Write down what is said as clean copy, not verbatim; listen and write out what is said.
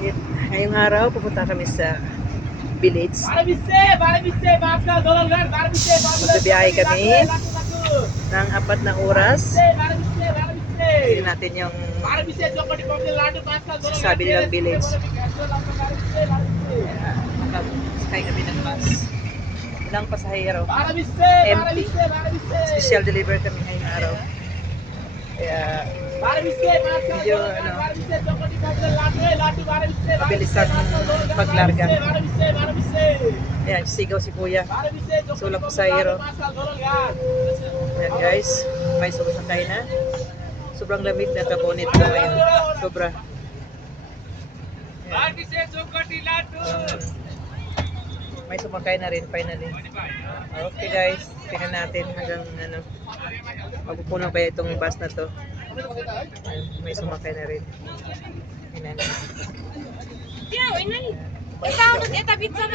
Ngayong araw, pupunta kami sa village. Magbibiyahe kami ng 4 na oras. Tignan natin yung sabi nilang village. Makasakay kami ng bus. Ilang pasahero. Empty. Special deliver kami ngayong araw. Kaya medyo mabilis ang paglarga. Ayan, sigaw si kuya. Sulap pasahero. Ayan guys, may sumasakay na. Sobrang lamig na kabonit ko ngayon. Sobra. May sumakay na rin finally. Okay guys, tingnan natin hanggang mapupuno pa itong bus na to. May sumakay na rin. Tingnan. Ikaw, inay. Ikaw, nag-etabit sa